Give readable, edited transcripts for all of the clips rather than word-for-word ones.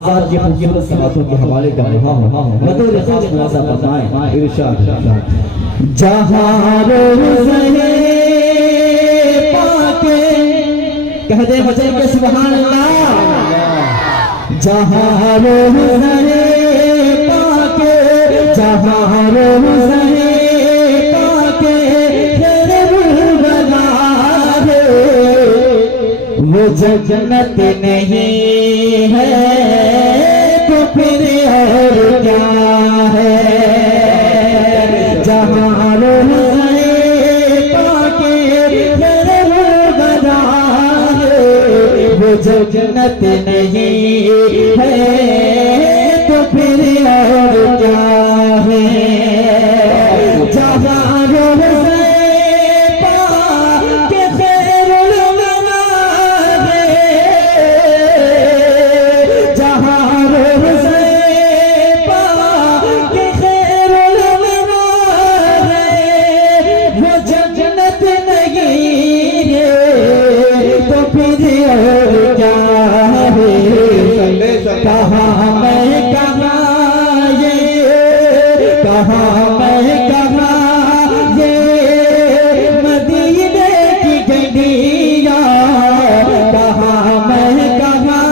आज की खूबसूरत सलातों के हवाले कर रहा हूँ, बतौर खास मुलाजा फरमाएं इरशाद जहाँ रोज़े पाके कह दे बचे के सुभान अल्लाह। जहाँ रोज़े पाके जहाँ रोज़े पाके तेरे बुलबुला है वो जन्नत नहीं है तो फिर और क्या है। जहाँ रोज़े पाके तेरे बुलबुला है वो जन्नत नहीं है तो फिर और क्या है। जहाँ रोज़े पाके खैरुल वरा है जहाँ रोज़े पाके खैरुल वरा है वो जन्नत नहीं है तो फिर और क्या है। कहाँ मैं कहाँ ये कहाँ मैं कहाँ ये मदीने की गलियाँ कहाँ मैं कहाँ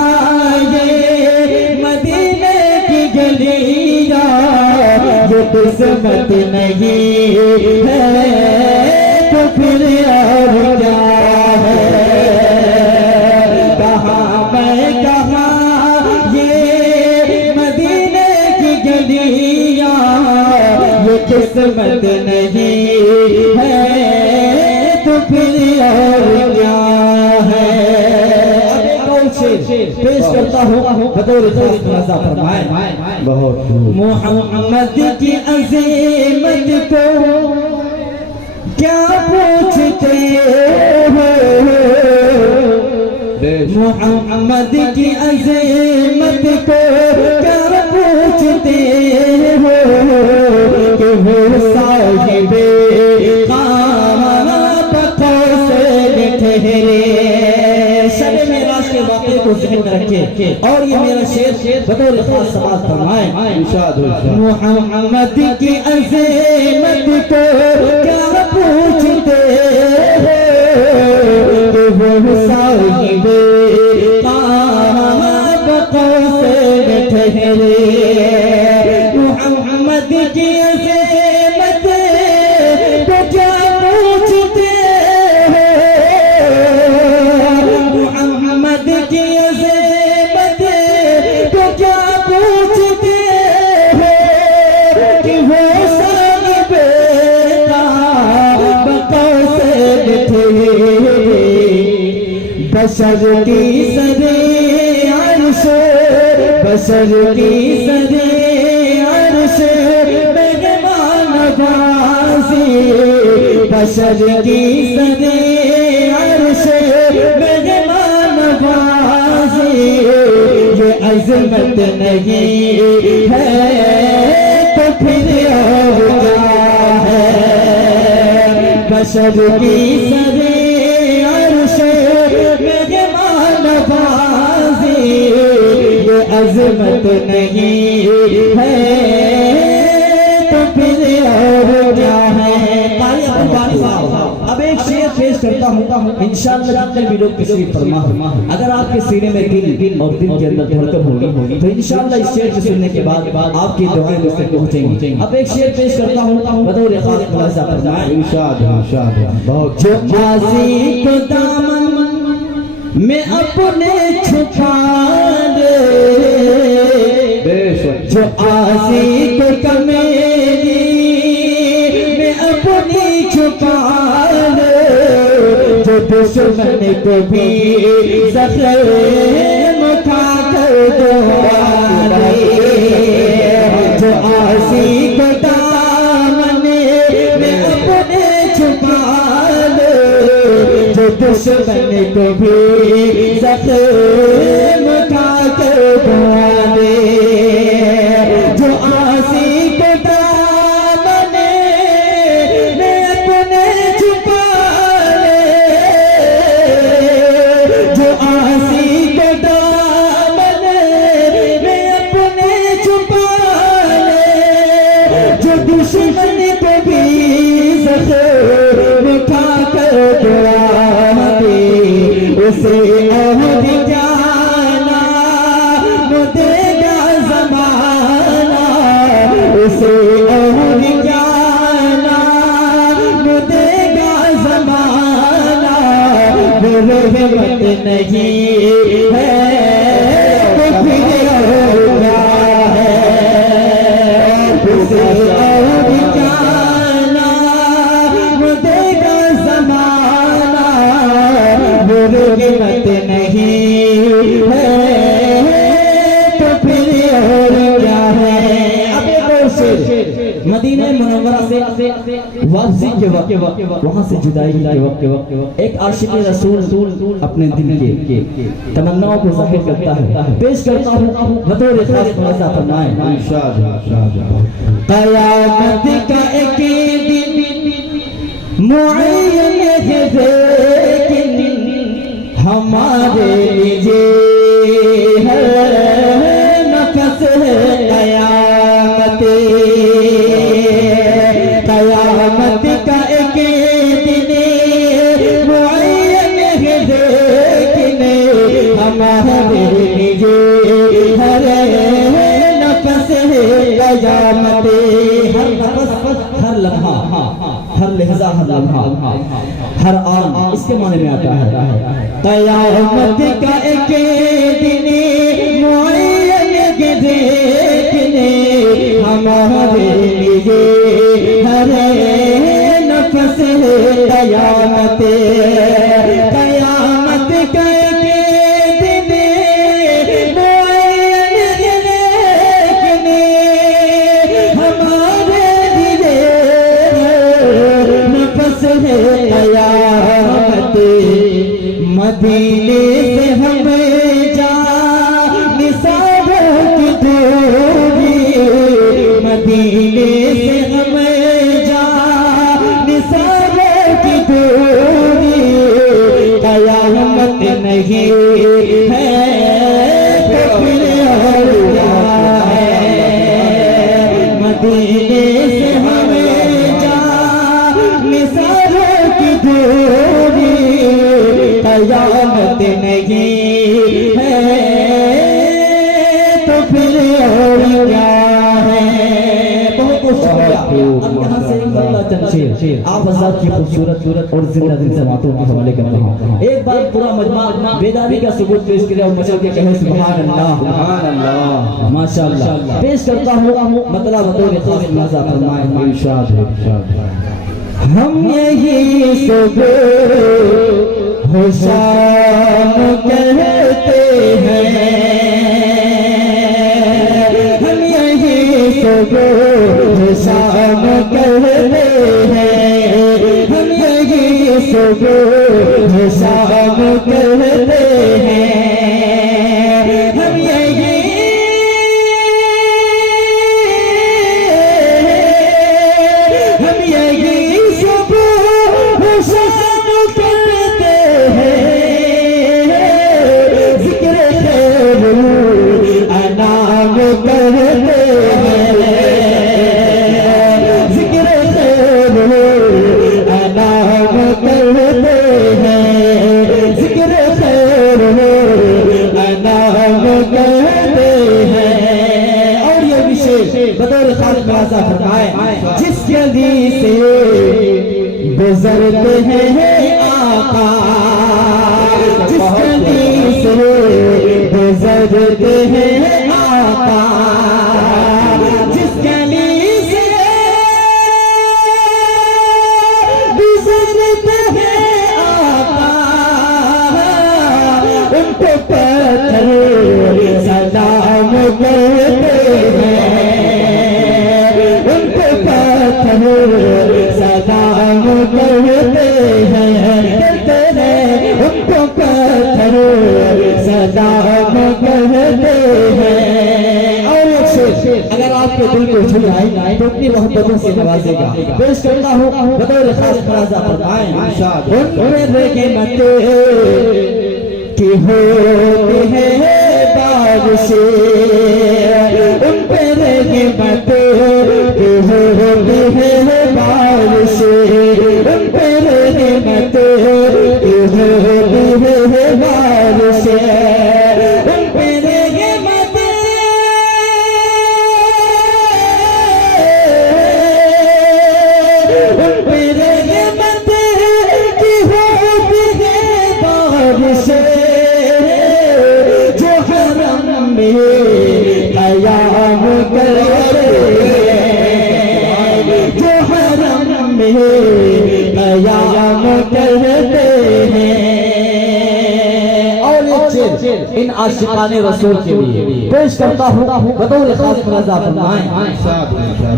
ये मदीने की गलियाँ ये किस्मत नहीं है तो फिर और क्या है। कहाँ मैं कहाँ ये मदीने की गलियाँ ये किस्मत नहीं है तो फिर और क्या है। पेश करता हूँ बतौर खास मुलाजा फरमाएं बहुत मोहम्मद की अज़ीमत को क्या पूछते हो। मोहम्मद की अज़ीमत को क्या पूछते हो कि वो साहिबे कामतों से ठहरे। शब मेराज के वाक़े को ज़हन में रखे और ये मेरा शेर बतौर खास समाअत फरमाएं इरशाद मोहम्मद की अज़ीमत को क्या पूछते हो कि वो साहिबे कामतों से ठहरे। मोहम्मद की अज़ीमत को क्या पूछते हो मोहम्मद की अज़ीमत को क्या पूछते हो कि वो साहिबे कामतों से ठहरे। बशर की सरे अर्श बशर की सरे अर्श मेहमान नवाज़ी बशर की सरे अर्श मेहमान नवाज़ी ये अज़मत नहीं है तो फिर और क्या है। बशर की सरे अर्श मेहमान नवाज़ी ये अज़मत नहीं है तो फिर और क्या है। अब एक शेर पेश करता हूँ इंशाअल्लाह जितने भी लोग तशरीफ फरमा अगर आपके सीने में दिल और दिल के अंदर धड़कन होगी तो इंशाअल्लाह इस शेर को सुनने के बाद आपकी दुआएं मुझ तक पहुंचेंगी। अब एक शेर पेश करता हूँ बतौर खास मुलाजा फरमाएं इरशाद बहुत जो आज़ी को दामन में अपने छुपा दे जो आज़ी को कमेली में अपनी छुपा दे जो दुश्मन को भी ज़ख़म खा कर दुआरे जो आज़ी को दामन में अपने छुपा दे जो दुश्मन को भी ज़ख़म खा कर दुआरे जो आज़ी को दामन जो दुश्मन को भी ज़ख़्म खाकर दुआ दे, उसे अहद जाना वो देगा ज़माना, उसे अहद जाना वो देगा ज़माना। वो रहमत नहीं है तो फिर और क्या है, उसे अहद जाना वो देगा ज़माना। वो रहमत नहीं है तो फिर और क्या है। अब एक और शेर, मदीना मुनव्वरा से वापसी के वक्त, वहाँ से जुदाई के वक्त एक आशिक रसूल अपने दिल के तमन्नाओं को ज़ाहिर करता है। पेश करता हूँ बतौर खास मौज़ा फरमाए। क़यामत का एक दिन मुअय्यन है लेकिन हमारे लिए है नफ़स है क़यामत। क़यामत का एक दिन मुअय्यन है लेकिन हमारे लिए हर नफ़स है क़यामत। हर नफ़स, हर लम्हा, हर लहज़ा, हर लम्हा, हर आन, इसके माने में आता है। क़यामत का एक दिन मुअय्यन है देखने हमारे लिए हर नफ़स है क़यामत। क़यामत का एक दिन मुअय्यन है देखने हमारे लिए नफ़स है क़यामत। मदीने से हमें जा निसाबों की दूरी, मदीने से हमें जा निसाबों की दूरी। क़यामत नहीं है तो फिर और क्या है। मदीने से हमें जा निसाबों की दूरी। क़यामत नहीं है तो फिर और क्या है। बहुत बहुत शुक्रिया। अब यहाँ से चंद शेर आप हज़रात की खूबसूरत और जिंदा दिल से बातों के हवाले करता हूँ। एक बार पूरा मजमा बेदारी का सबूत पेश किया और मचल के कहे सुभान अल्लाह, माशाअल्लाह। पेश करता हूँ मतलब बतौर खास मज़ा फरमाए। इरशाद है, हम यही सुबह हो शाम कहते हैं, हम यही सुबह हो शाम कहते हैं, हम यही सुबह हो शाम कहते हैं, हम यही सुबह हो शाम कहते हैं। ज़िक्र खैर अनाम कहते हैं, ज़िक्र खैर अनाम कहते हैं, ज़िक्र खैर अनाम कहते हैं। और ये विशेष बतौर खास मौज़ा फरमाए। जिस गली से गुजरते हैं आका, जिस गली से गुजरते हैं आका, जिस गली से गुजरते हैं आका, उनको पत्थर सलाम कहते हैं, उनको पत्थर सलाम कहते हैं, कहते हैं उनको पत्थर सलाम कहते हैं। और एक शेर अगर आपके दिल को छू जाए तो अपनी मोहब्बतों से नवाजेगा। पेश करता हूँ बतौर खास मौज़ा फरमाए। उन्हें देखे मत कि होती है बारिशें, उन पे रहमत कि कयाम करते हैं। और एक शेर इन आशिकाने रसूल के लिए पेश करता हूँ बतौर खास रज़ा फरमाएं।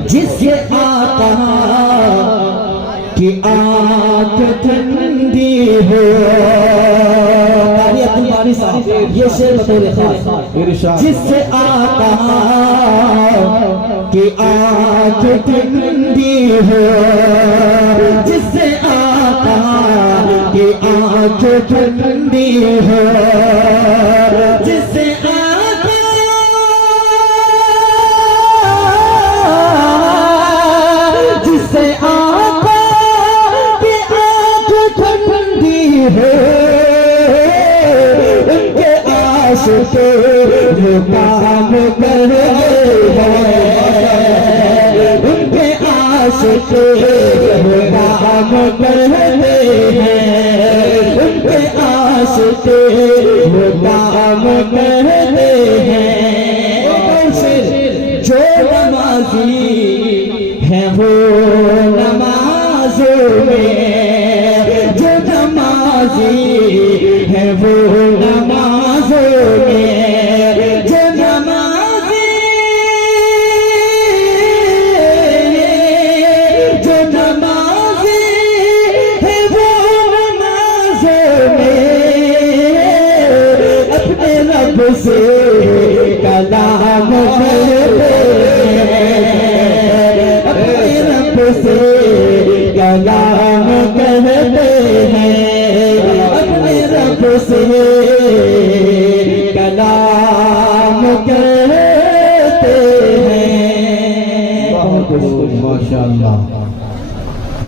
जिससे आका की आँख ठंडी हो, तुम्हारी साहब ये शेर बतौर खास। जिससे आका की आँख ठंडी हो, जिससे आका की आँख ठंडी हो, जिससे आका जिससे आका की आँख ठंडी हो, उनके आशिक़ वो काम कर रहे हैं, उनके आशिक़ वो काम कर रहे हैं, उनके आशिक़ वो काम कर रहे हैं। जो नमाज़ी है वो नमाज़ों में, जो नमाज़ी है वो नमाज़ों में, जो नमाज़ी जो नमाज़ी है वो नमाज़ों में, अपने रब से कलाम करते हैं, अपने रब से कलाम करते हैं, अपने रब से